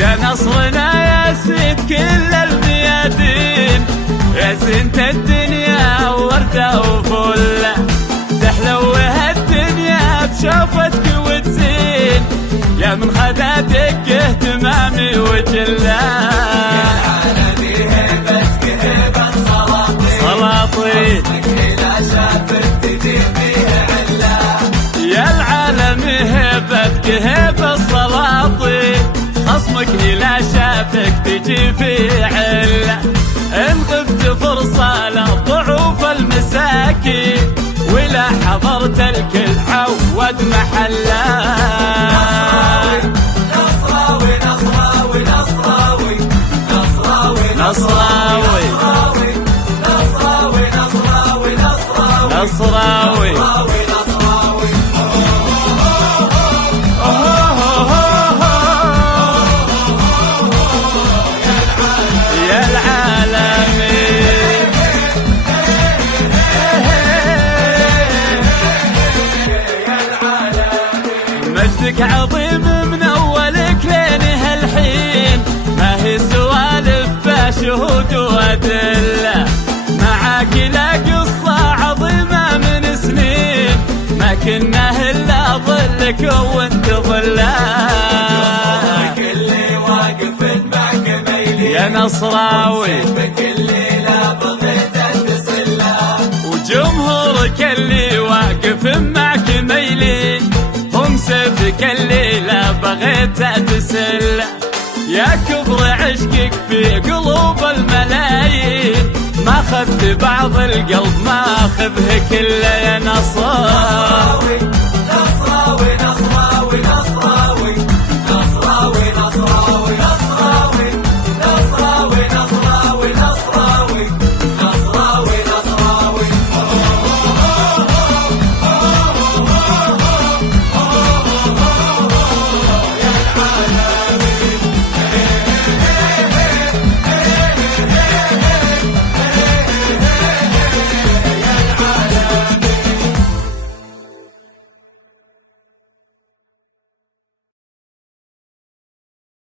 يا نصرنا يا سيد كل الميادين، يا زينة الدنيا وردة وفلة، تحلوها الدنيا بشوفتك وتزين، يا من خداتك اهتمامي وجلة. يا العالمي هيبتك هيبة سلاطين، إذا شافك تجي فيها علة. يا العالمي هيبتك هيبة السلاطين، خصمك إذا شافك تجي في علة. إن غبت فرصة لضعوف المساكين، ولا حضرت الكل عود محله. نصراوي نصراوي نصراوي نصراوي نصراوي نصراوي نصراوي نصراوي نصراوي يا العالمي. مجدك عظيم من اولك لين هالحين، ما هي سوالف فشهود وادله، معاك لا قصه عظيمه من سنين، ما كنا الا ظلك وانت ظله. اللي واقف معك ميلي يا نصراوي، اللي لا بغيت تسله، وجمهورك اللي واقف معك ميلين، هم سيفك اللي لا بغيت تسله. يا كبر عشقك في قلوب الملايين، ما خذت بعض القلب ما خذه كله. يا نصراوي